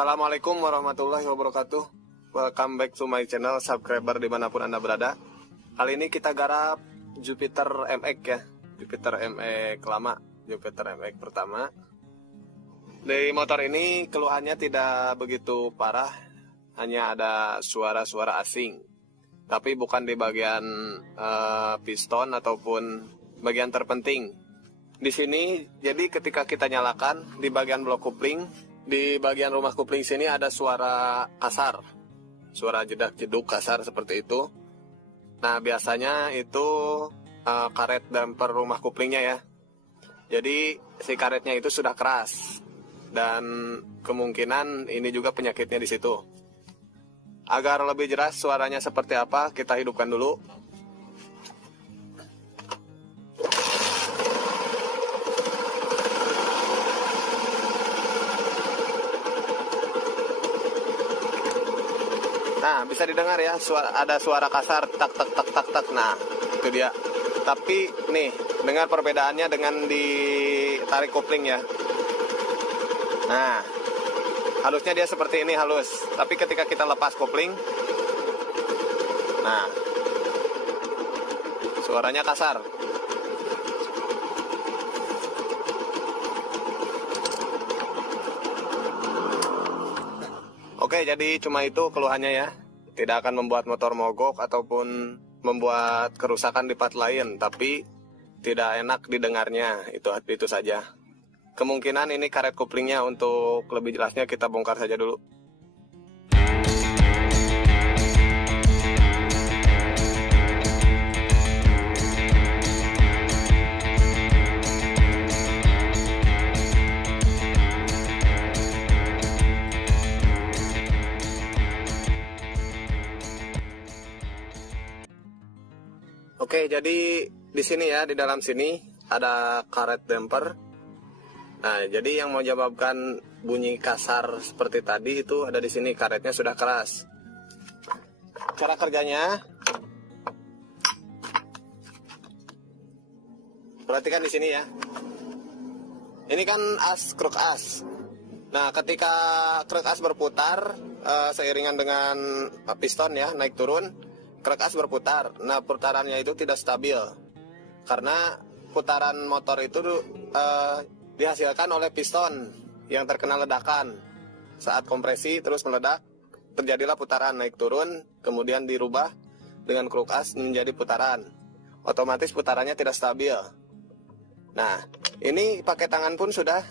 Assalamualaikum warahmatullahi wabarakatuh. Welcome back to my channel, subscriber dimanapun Anda berada. Kali ini kita garap Jupiter MX ya, Jupiter MX lama, Jupiter MX pertama. Di motor ini keluhannya tidak begitu parah, hanya ada suara-suara asing. Tapi bukan di bagian piston ataupun bagian terpenting. Di sini, jadi ketika kita nyalakan di bagian blok kupling, di bagian rumah kupling sini ada suara kasar, suara jedak-jeduk kasar seperti itu. Nah biasanya itu karet damper rumah kuplingnya ya. Jadi si karetnya itu sudah keras dan kemungkinan ini juga penyakitnya di situ. Agar lebih jelas suaranya seperti apa, kita hidupkan dulu. Nah, bisa didengar ya, ada suara kasar tak tak tak tak tak. Nah, itu dia. Tapi nih, dengar perbedaannya dengan di tarik kopling ya. Nah, halusnya dia seperti ini halus. Tapi ketika kita lepas kopling, nah, suaranya kasar. Oke, jadi cuma itu keluhannya ya. Tidak akan membuat motor mogok ataupun membuat kerusakan di part lain, tapi tidak enak didengarnya. Itu saja. Kemungkinan ini karet koplingnya. Untuk lebih jelasnya kita bongkar saja dulu. Oke, jadi di sini ya, di dalam sini ada karet damper. Nah, jadi yang menyebabkan bunyi kasar seperti tadi itu ada di sini, karetnya sudah keras. Cara kerjanya, perhatikan di sini ya. Ini kan as, kruk as. Nah, ketika kruk as berputar seiringan dengan piston ya, naik turun, kruk as berputar. Nah, putarannya itu tidak stabil karena putaran motor itu dihasilkan oleh piston yang terkena ledakan. Saat kompresi terus meledak, terjadilah putaran naik turun, kemudian dirubah dengan kruk as menjadi putaran. Otomatis putarannya tidak stabil. Nah, ini pakai tangan pun sudah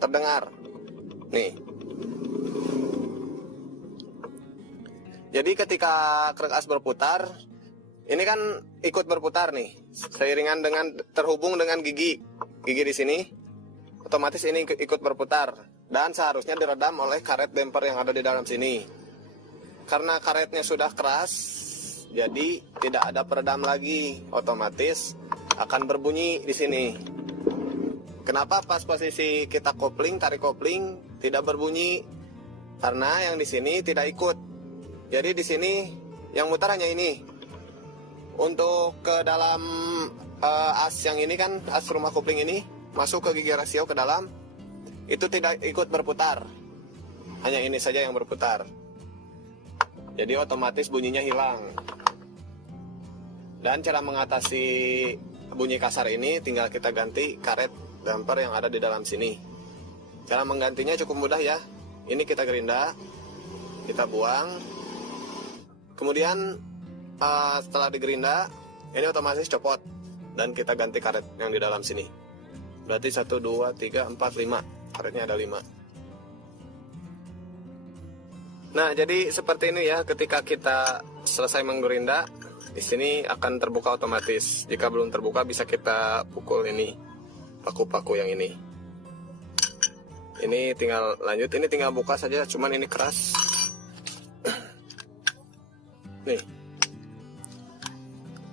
terdengar. Nih. Jadi ketika kruk as berputar, ini kan ikut berputar nih, seiringan dengan terhubung dengan gigi di sini, otomatis ini ikut berputar dan seharusnya diredam oleh karet damper yang ada di dalam sini. Karena karetnya sudah keras, jadi tidak ada peredam lagi, otomatis akan berbunyi di sini. Kenapa pas posisi kita kopling, tarik kopling tidak berbunyi? Karena yang di sini tidak ikut. Jadi di sini yang mutar hanya ini. Untuk ke dalam as yang ini kan, as rumah kopling ini masuk ke gigi rasio ke dalam, itu tidak ikut berputar. Hanya ini saja yang berputar. Jadi otomatis bunyinya hilang. Dan cara mengatasi bunyi kasar ini tinggal kita ganti karet damper yang ada di dalam sini. Cara menggantinya cukup mudah ya. Ini kita gerinda, kita buang. Kemudian setelah digerinda, ini otomatis copot dan kita ganti karet yang di dalam sini. Berarti 1, 2, 3, 4, 5. Karetnya ada 5. Nah, jadi seperti ini ya. Ketika kita selesai menggerinda, di sini akan terbuka otomatis. Jika belum terbuka, bisa kita pukul ini, paku-paku yang ini. Ini tinggal lanjut. Ini tinggal buka saja. Cuman ini keras. Nih,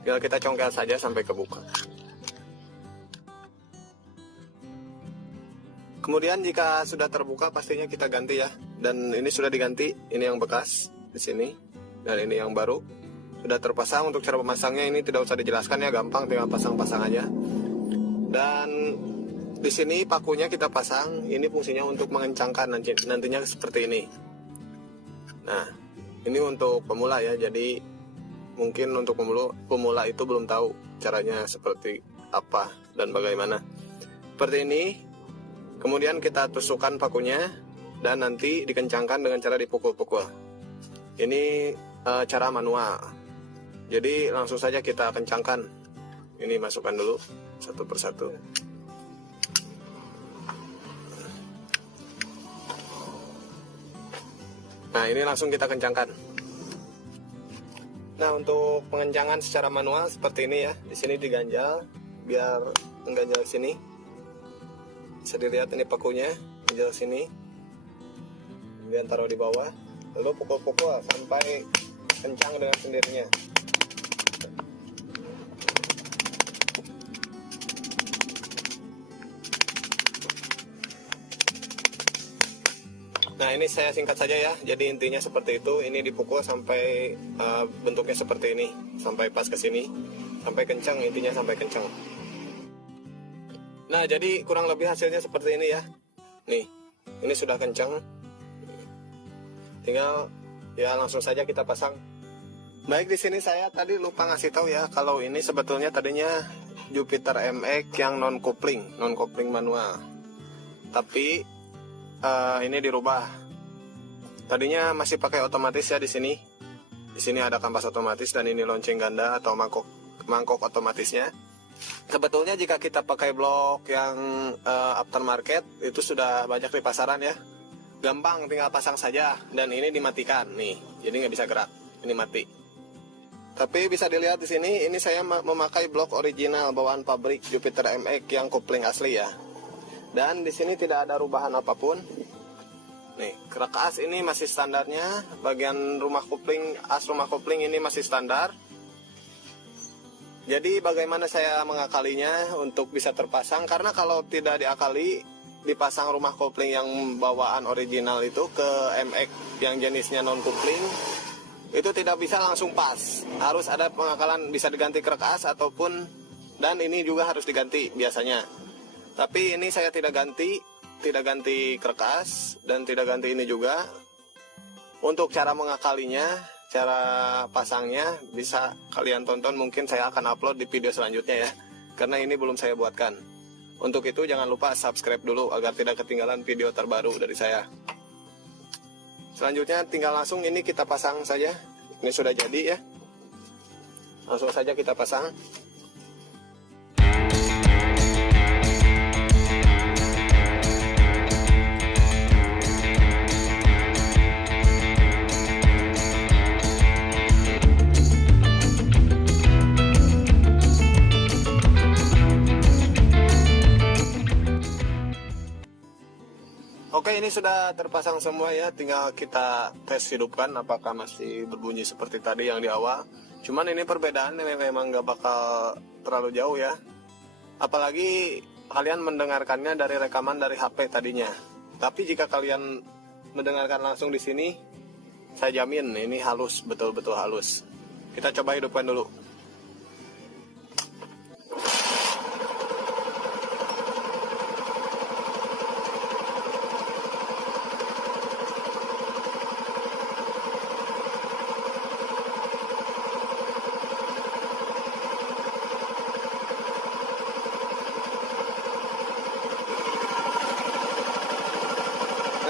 tinggal kita congkel saja sampai kebuka. Kemudian jika sudah terbuka pastinya kita ganti ya. Dan ini sudah diganti, ini yang bekas di sini dan ini yang baru sudah terpasang. Untuk cara memasangnya ini tidak usah dijelaskan ya, gampang, tinggal pasang-pasang aja. Dan di sini pakunya kita pasang. Ini fungsinya untuk mengencangkan nantinya seperti ini. Nah, ini untuk pemula ya. Jadi mungkin untuk pemula itu belum tahu caranya seperti apa dan bagaimana. Seperti ini. Kemudian kita tusukkan pakunya dan nanti dikencangkan dengan cara dipukul-pukul. Ini cara manual. Jadi langsung saja kita kencangkan. Ini masukkan dulu satu persatu. Nah, ini langsung kita kencangkan. Nah, untuk pengencangan secara manual seperti ini ya. Di sini diganjal biar mengganjal sini. Bisa dilihat ini pakunya, ganjal sini. Kemudian taruh di bawah. Lalu pukul-pukul sampai kencang dengan sendirinya. Nah, ini saya singkat saja ya. Jadi intinya seperti itu. Ini dipukul sampai bentuknya seperti ini, sampai pas ke sini, sampai kencang. Intinya sampai kencang. Nah, jadi kurang lebih hasilnya seperti ini ya. Nih, ini sudah kencang. Tinggal ya langsung saja kita pasang. Baik, di sini saya tadi lupa ngasih tahu ya, kalau ini sebetulnya tadinya Jupiter MX yang non coupling manual. Tapi ini dirubah. Tadinya masih pakai otomatis ya di sini. Di sini ada kampas otomatis dan ini lonceng ganda atau mangkok otomatisnya. Sebetulnya jika kita pakai blok yang aftermarket itu sudah banyak di pasaran ya. Gampang, tinggal pasang saja dan ini dimatikan nih. Jadi nggak bisa gerak. Ini mati. Tapi bisa dilihat di sini, ini saya memakai blok original bawaan pabrik Jupiter MX yang kopling asli ya. Dan di sini tidak ada rubahan apapun. Nih, kerak as ini masih standarnya. Bagian rumah kopling, as rumah kopling ini masih standar. Jadi bagaimana saya mengakalinya untuk bisa terpasang? Karena kalau tidak diakali, dipasang rumah kopling yang bawaan original itu ke MX yang jenisnya non kopling, itu tidak bisa langsung pas. Harus ada pengakalan, bisa diganti kerak as ataupun, dan ini juga harus diganti biasanya. Tapi ini saya tidak ganti kerak as dan tidak ganti ini juga. Untuk cara mengakalinya, cara pasangnya bisa kalian tonton, mungkin saya akan upload di video selanjutnya ya. Karena ini belum saya buatkan. Untuk itu jangan lupa subscribe dulu agar tidak ketinggalan video terbaru dari saya. Selanjutnya tinggal langsung ini kita pasang saja. Ini sudah jadi ya. Langsung saja kita pasang. Oke, ini sudah terpasang semua ya, tinggal kita tes hidupkan apakah masih berbunyi seperti tadi yang di awal. Cuman ini perbedaannya memang nggak bakal terlalu jauh ya. Apalagi kalian mendengarkannya dari rekaman dari HP tadinya. Tapi jika kalian mendengarkan langsung di sini, saya jamin ini halus, betul-betul halus. Kita coba hidupkan dulu.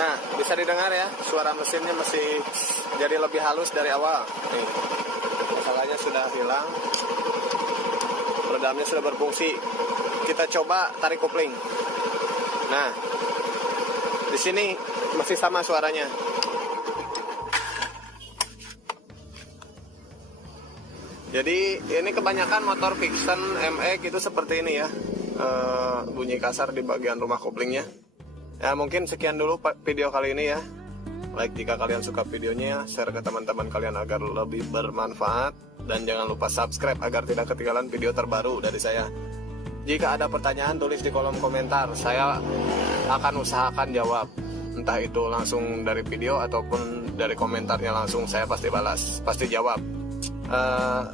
Nah, bisa didengar ya, suara mesinnya masih jadi lebih halus dari awal. Nih, masalahnya sudah hilang, peredamnya sudah berfungsi. Kita coba tarik kopling. Nah, di sini masih sama suaranya. Jadi ini kebanyakan motor Vixen MX itu seperti ini ya, bunyi kasar di bagian rumah koplingnya. Ya, mungkin sekian dulu video kali ini ya. Like jika kalian suka videonya, share ke teman-teman kalian agar lebih bermanfaat. Dan jangan lupa subscribe agar tidak ketinggalan video terbaru dari saya. Jika ada pertanyaan, tulis di kolom komentar. Saya akan usahakan jawab. Entah itu langsung dari video ataupun dari komentarnya langsung, saya pasti balas, pasti jawab.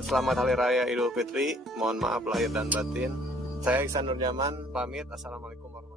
Selamat Hari Raya Idul Fitri. Mohon maaf lahir dan batin. Saya Iksan Nurjaman pamit. Assalamualaikum warahmatullahi wabarakatuh.